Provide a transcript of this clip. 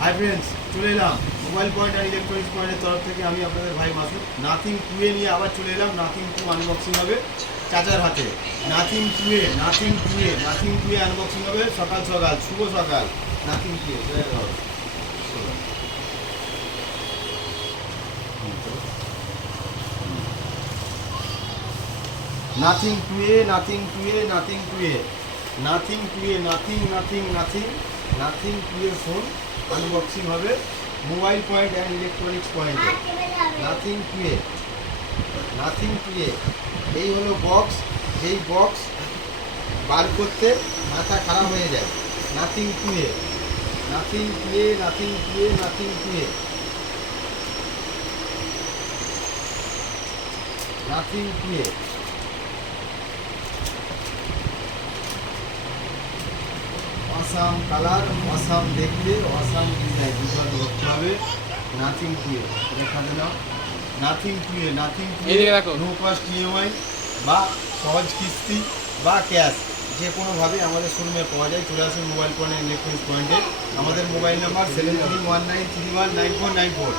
Hi friends, চলে এলাম mobile point আর electronics পয়েন্টের তরফ থেকে। আমি আপনাদের ভাই মাসুদ। নাথিং টুয়ে নিয়ে আবার চলে এলাম। নাথিং টু আনবক্সিং হবে চাচার হাতে। নাথিং টুয়ে আনবক্সিং হবে সকাল সকাল। শুভ সকাল। Nothing two a Nothing two a Nothing two a Nothing two a Nothing two a Nothing টুয়ে ফোন আনবক্সিং হবে মোবাইল পয়েন্ট অ্যান্ড ইলেকট্রনিক্স পয়েন্টে। নাথিং টুয়ে এই হলো বক্স। যেই বক্স বার করতে মাথা খারাপ হয়ে যায়। Nothing two a Nothing two a Nothing two a Nothing two a Nothing two a awesome colour, awesome দেখতে, অসাম ডিজাইন, দুটো ধরতে হবে। নাথিং টুয়ে দেখা দিলাম। নাথিং টুয়ে নো কস্ট ইএমআই বা সহজ কিস্তি বা ক্যাশ যে কোনোভাবে আমাদের শোরুমে পাওয়া যায়। চলে আসুন মোবাইল পয়েন্ট ইলেকট্রনিক্স পয়েন্টে। আমাদের মোবাইল নাম্বার 7319319494।